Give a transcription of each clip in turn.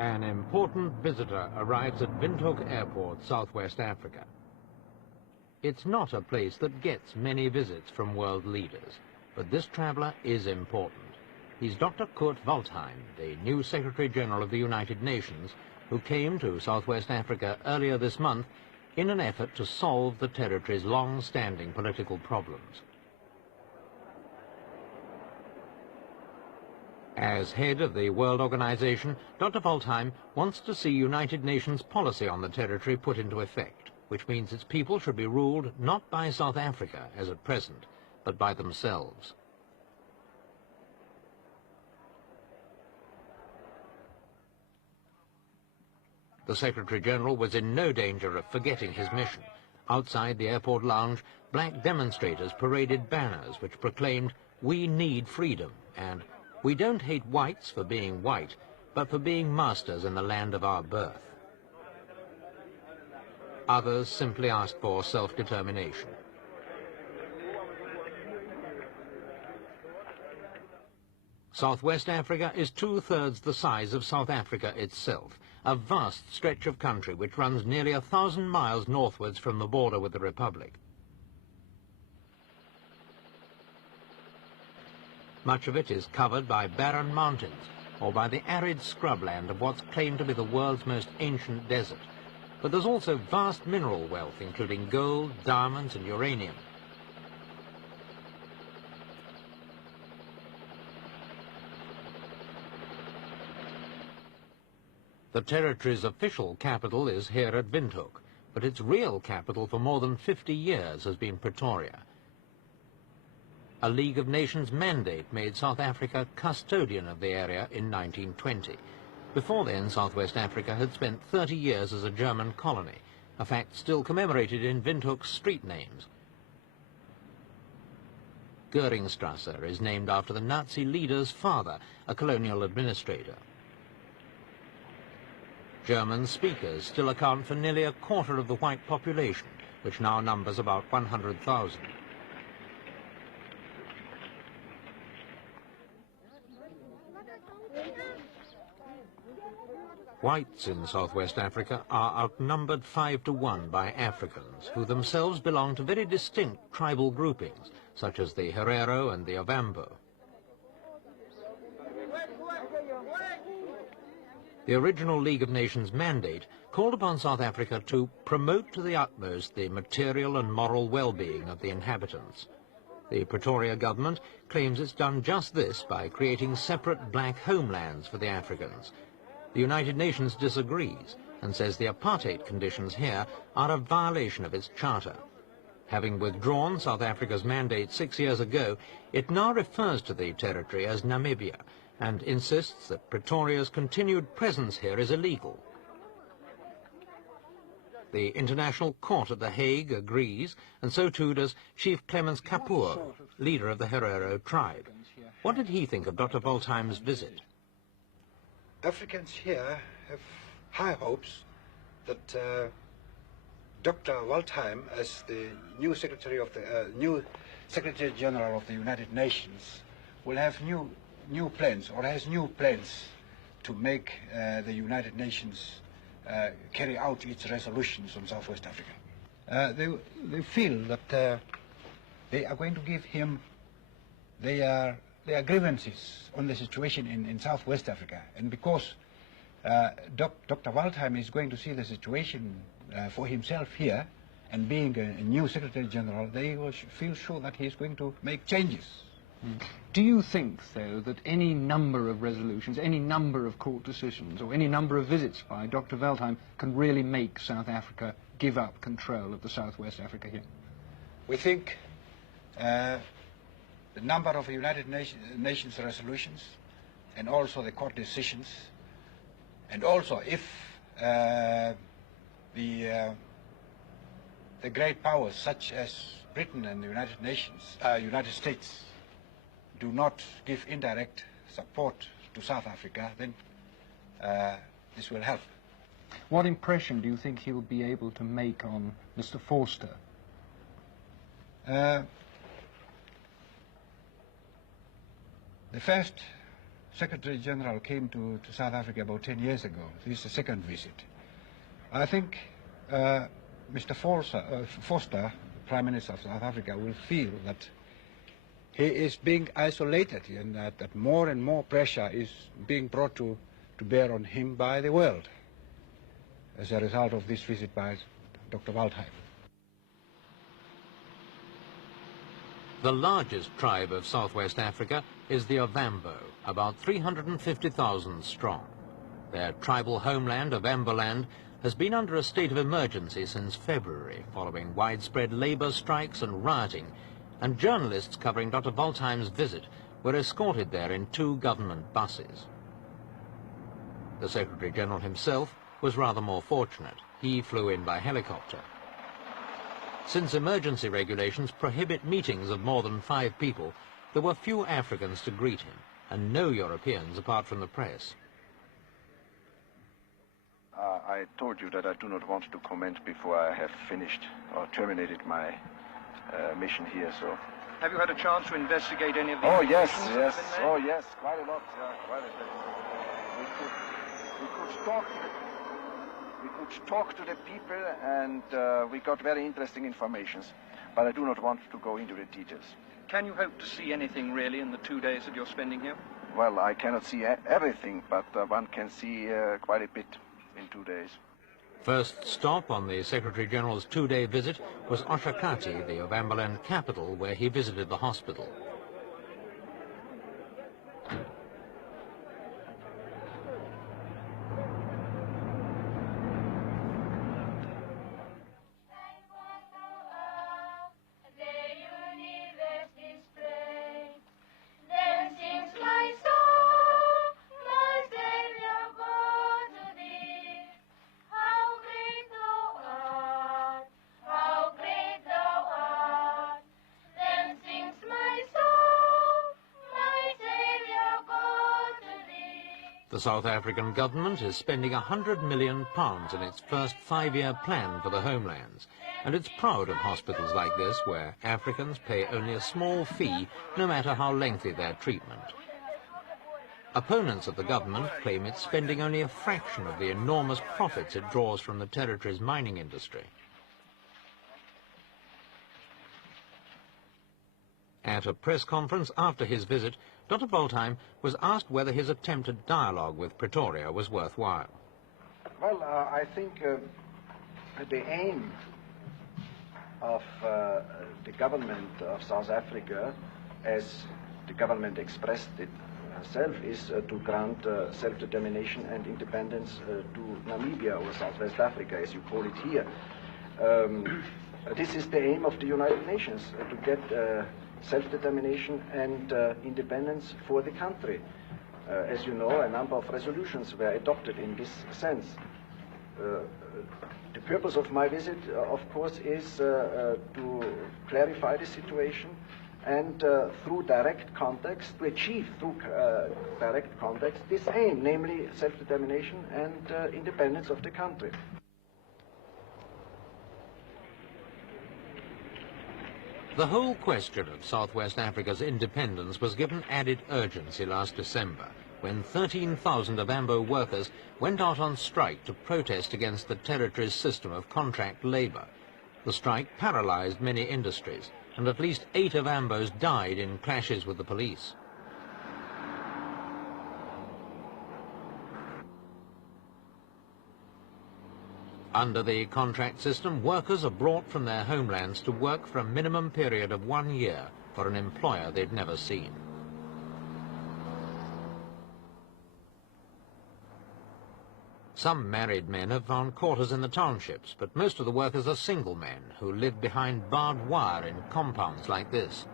An important visitor arrives at Windhoek Airport, southwest Africa. It's not a place that gets many visits from world leaders, but this traveller is important. He's Dr. Kurt Waldheim, the new Secretary General of the United Nations, who came to southwest Africa earlier this month in an effort to solve the territory's long-standing political problems. As head of the World Organization, Dr. Waldheim wants to see United Nations policy on the territory put into effect, which means its people should be ruled not by South Africa, as at present, but by themselves. The Secretary-General was in no danger of forgetting his mission. Outside the airport lounge, black demonstrators paraded banners which proclaimed, "We need freedom," and "We don't hate whites for being white, but for being masters in the land of our birth." Others simply asked for self-determination. Southwest Africa is two-thirds the size of South Africa itself, a vast stretch of country which runs nearly 1,000 miles northwards from the border with the Republic. Much of it is covered by barren mountains or by the arid scrubland of what's claimed to be the world's most ancient desert. But there's also vast mineral wealth, including gold, diamonds and uranium. The territory's official capital is here at Windhoek, but its real capital for more than 50 years has been Pretoria. A League of Nations mandate made South Africa custodian of the area in 1920. Before then, Southwest Africa had spent 30 years as a German colony, a fact still commemorated in Windhoek's street names. Goeringstrasse is named after the Nazi leader's father, a colonial administrator. German speakers still account for nearly a quarter of the white population, which now numbers about 100,000. Whites in Southwest Africa are outnumbered 5-to-1 by Africans, who themselves belong to very distinct tribal groupings, such as the Herero and the Ovambo. The original League of Nations mandate called upon South Africa to promote to the utmost the material and moral well-being of the inhabitants. The Pretoria government claims it's done just this by creating separate black homelands for the Africans. The United Nations disagrees and says the apartheid conditions here are a violation of its charter. Having withdrawn South Africa's mandate 6 years ago, it now refers to the territory as Namibia and insists that Pretoria's continued presence here is illegal. The International Court at The Hague agrees, and so too does Chief Clemens Kapoor, leader of the Herero tribe. What did he think of Dr. Waldheim's visit? Africans here have high hopes that Dr. Waldheim, as the new Secretary General of the United Nations, will have new plans, or has new plans, to make the United Nations carry out its resolutions on Southwest Africa. They feel that they are going to give him their grievances on the situation in Southwest Africa, and because Dr. Waldheim is going to see the situation for himself here, and being a new Secretary General, they will feel sure that he is going to make changes. Do you think, though, that any number of resolutions, any number of court decisions, or any number of visits by Dr. Waldheim can really make South Africa give up control of the Southwest Africa here? We think the number of United Nations resolutions, and also the court decisions, and also if the great powers such as Britain and the United States do not give indirect support to South Africa, then this will help. What impression do you think he'll be able to make on Mr. Forster? The first Secretary General came to South Africa about 10 years ago. This is the second visit. I think Mr. Forster, Prime Minister of South Africa, will feel that he is being isolated and that more and more pressure is being brought to bear on him by the world as a result of this visit by Dr. Waldheim. The largest tribe of southwest Africa is the Ovambo, about 350,000 strong. Their tribal homeland, Ovamboland, has been under a state of emergency since February, following widespread labor strikes and rioting, and journalists covering Dr. Waldheim's visit were escorted there in 2 government buses. The Secretary-General himself was rather more fortunate. He flew in by helicopter. Since emergency regulations prohibit meetings of more than 5 people, there were few Africans to greet him, and no Europeans apart from the press. I told you that I do not want to comment before I have finished or terminated my mission here, so... Have you had a chance to investigate any of the... Oh, yes, quite a lot, yeah, quite a bit. We could talk to the people, and we got very interesting information, but I do not want to go into the details. Can you hope to see anything really in the 2 days that you're spending here? Well, I cannot see everything, but one can see quite a bit in 2 days. First stop on the Secretary-General's 2-day visit was Oshakati, the Ovamboland capital, where he visited the hospital. The South African government is spending £100 million in its first 5-year plan for the homelands, and it's proud of hospitals like this where Africans pay only a small fee no matter how lengthy their treatment. Opponents of the government claim it's spending only a fraction of the enormous profits it draws from the territory's mining industry. At a press conference after his visit, Dr. Waldheim was asked whether his attempt at dialogue with Pretoria was worthwhile. Well, I think the aim of the government of South Africa, as the government expressed it herself, is to grant self-determination and independence to Namibia, or Southwest Africa, as you call it here. This is the aim of the United Nations, to get self-determination and independence for the country. As you know, a number of resolutions were adopted in this sense. The purpose of my visit, of course, is to clarify the situation and through direct contacts, to achieve through direct contacts this aim, namely self-determination and independence of the country. The whole question of Southwest Africa's independence was given added urgency last December, when 13,000 Ovambo workers went out on strike to protest against the territory's system of contract labor. The strike paralyzed many industries, and at least 8 Ovambos died in clashes with the police. Under the contract system, workers are brought from their homelands to work for a minimum period of 1 year for an employer they'd never seen. Some married men have found quarters in the townships, but most of the workers are single men who live behind barbed wire in compounds like this.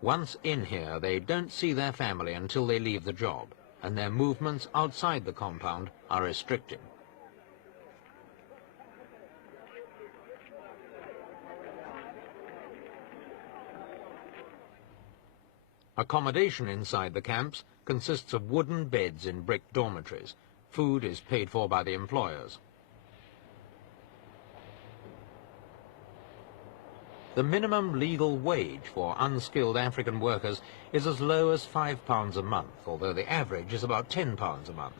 Once in here, they don't see their family until they leave the job, and their movements outside the compound are restricted. Accommodation inside the camps consists of wooden beds in brick dormitories. Food is paid for by the employers. The minimum legal wage for unskilled African workers is as low as £5 a month, although the average is about £10 a month.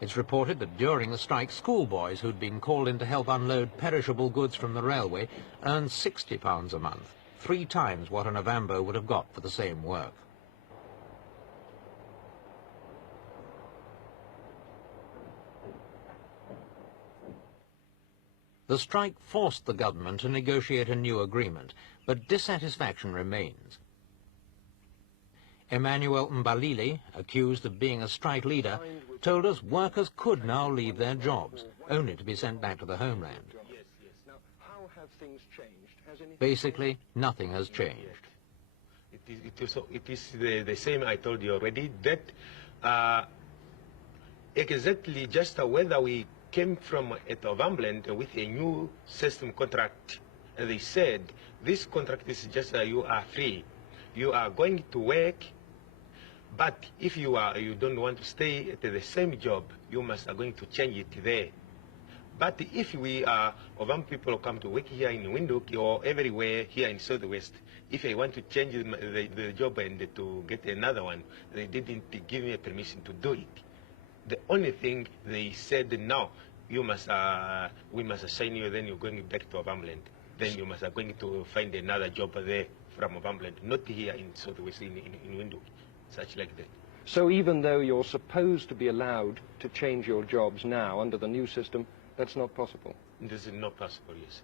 It's reported that during the strike, schoolboys who'd been called in to help unload perishable goods from the railway earned £60 a month, 3 times what an Ovambo would have got for the same work. The strike forced the government to negotiate a new agreement, but dissatisfaction remains. Emmanuel Mbalili, accused of being a strike leader, told us workers could now leave their jobs, only to be sent back to the homeland. Now, how have things changed? Has anything Basically, nothing has changed. It is the same I told you already, that exactly just whether we came from at Ovambo with a new system contract. And they said, this contract is just you are free. You are going to work, but if you don't want to stay at the same job, you are going to change it there. But if we are Ovambo people come to work here in Windhoek or everywhere here in Southwest, if I want to change the job and to get another one, they didn't give me a permission to do it. The only thing they said, now you must, we must assign you, then you're going back to Ovambo. Then you must going to find another job there from Ovambo, not here in Southwest, in Windhoek, such like that. So even though you're supposed to be allowed to change your jobs now under the new system, that's not possible? This is not possible, yes.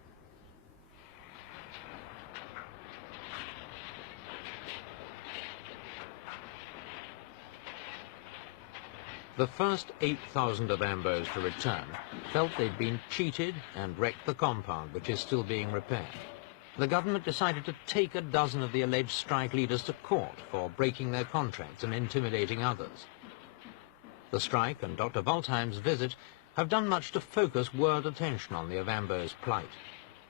The first 8,000 Ovambos to return felt they'd been cheated and wrecked the compound, which is still being repaired. The government decided to take a dozen of the alleged strike leaders to court for breaking their contracts and intimidating others. The strike and Dr. Waldheim's visit have done much to focus world attention on the Ovambo's plight.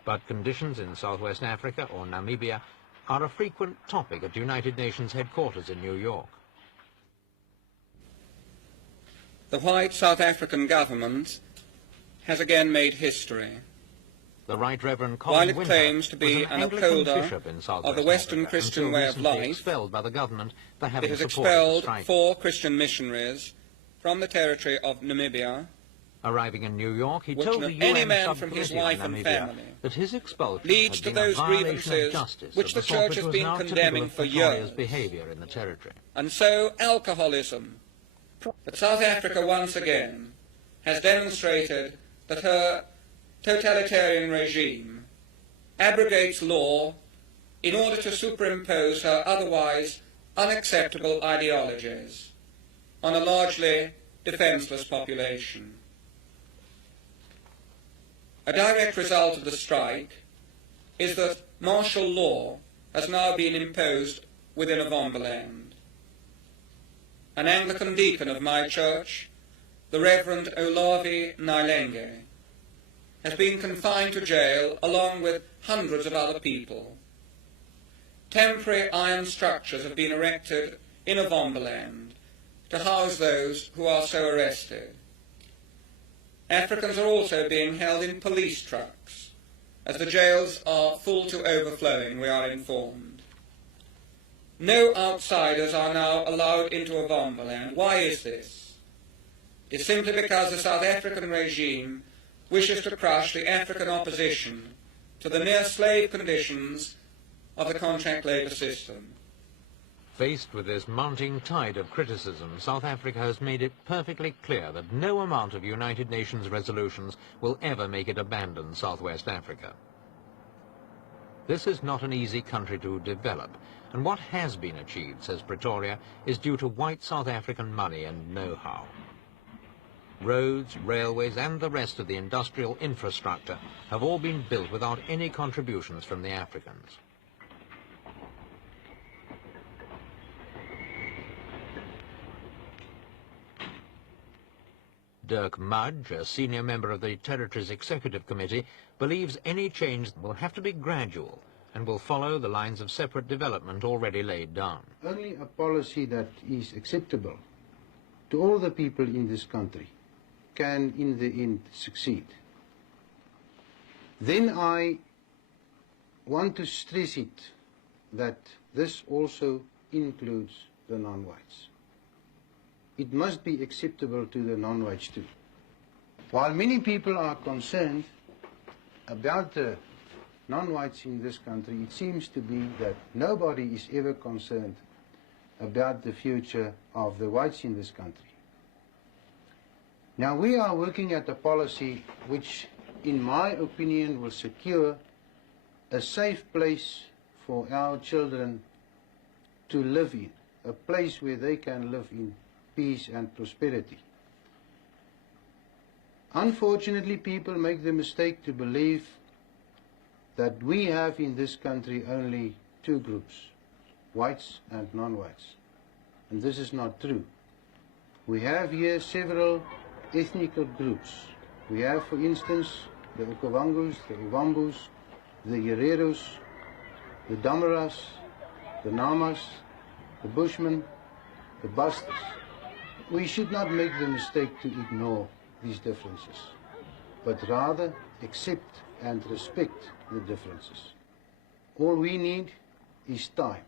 But conditions in Southwest Africa or Namibia are a frequent topic at United Nations headquarters in New York. The white South African government has again made history. The Right Reverend Colin While it Winter claims to be was an Anglican upholder bishop in of Southwest the Western Africa, Christian until way of recently life, expelled by the government for it having has supported the expelled strike. 4 Christian missionaries from the territory of Namibia, Arriving in New York, he which told the any UN man from his subcommittee wife on and Namibia family that his expulsion leads had to been a those violation of grievances justice which of the the sort Church which has was been now condemning typical for of Pretoria's years. behaviour in the territory. and so alcoholism. But South Africa once again has demonstrated that her totalitarian regime abrogates law in order to superimpose her otherwise unacceptable ideologies on a largely defenseless population. A direct result of the strike is that martial law has now been imposed within Ovambo land. An Anglican deacon of my church, the Reverend Olavi Nailenge, has been confined to jail along with hundreds of other people. Temporary iron structures have been erected in Ovambo land to house those who are so arrested. Africans are also being held in police trucks, as the jails are full to overflowing, we are informed. No outsiders are now allowed into Ovambo land. Why is this? It is simply because the South African regime wishes to crush the African opposition to the near-slave conditions of the contract labour system. Faced with this mounting tide of criticism, South Africa has made it perfectly clear that no amount of United Nations resolutions will ever make it abandon Southwest Africa. This is not an easy country to develop, and what has been achieved, says Pretoria, is due to white South African money and know-how. Roads, railways, and the rest of the industrial infrastructure have all been built without any contributions from the Africans. Dirk Mudge, a senior member of the Territory's Executive Committee, believes any change will have to be gradual and will follow the lines of separate development already laid down. Only a policy that is acceptable to all the people in this country can, in the end, succeed. Then I want to stress it that this also includes the non-whites. It must be acceptable to the non-whites too. While many people are concerned about the non-whites in this country, it seems to be that nobody is ever concerned about the future of the whites in this country. Now we are working at a policy which, in my opinion, will secure a safe place for our children to live in, a place where they can live in peace and prosperity. Unfortunately, people make the mistake to believe that we have in this country only two groups, whites and non-whites. And this is not true. We have here several ethnic groups. We have, for instance, the Okavangos, the Ovambos, the Guerreros, the Damaras, the Namas, the Bushmen, the Bastas. We should not make the mistake to ignore these differences, but rather accept and respect the differences. All we need is time.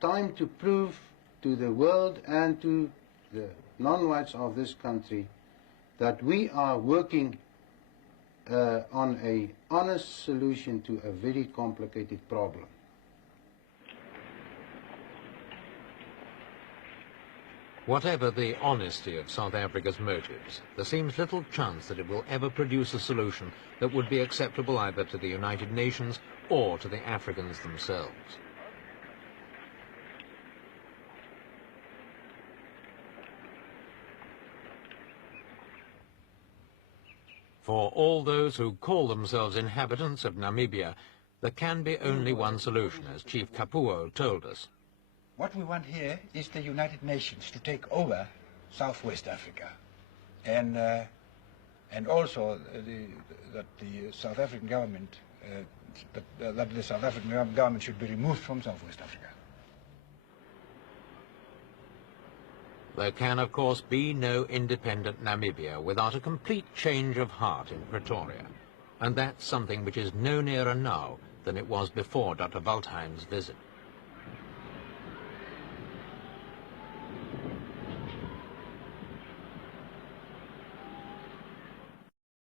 Time to prove to the world and to the non-whites of this country that we are working on an honest solution to a very complicated problem. Whatever the honesty of South Africa's motives, there seems little chance that it will ever produce a solution that would be acceptable either to the United Nations or to the Africans themselves. For all those who call themselves inhabitants of Namibia, there can be only one solution, as Chief Kapuo told us. What we want here is the United Nations to take over Southwest Africa, and also that the South African government should be removed from Southwest Africa. There can, of course, be no independent Namibia without a complete change of heart in Pretoria, and that's something which is no nearer now than it was before Dr. Waldheim's visit.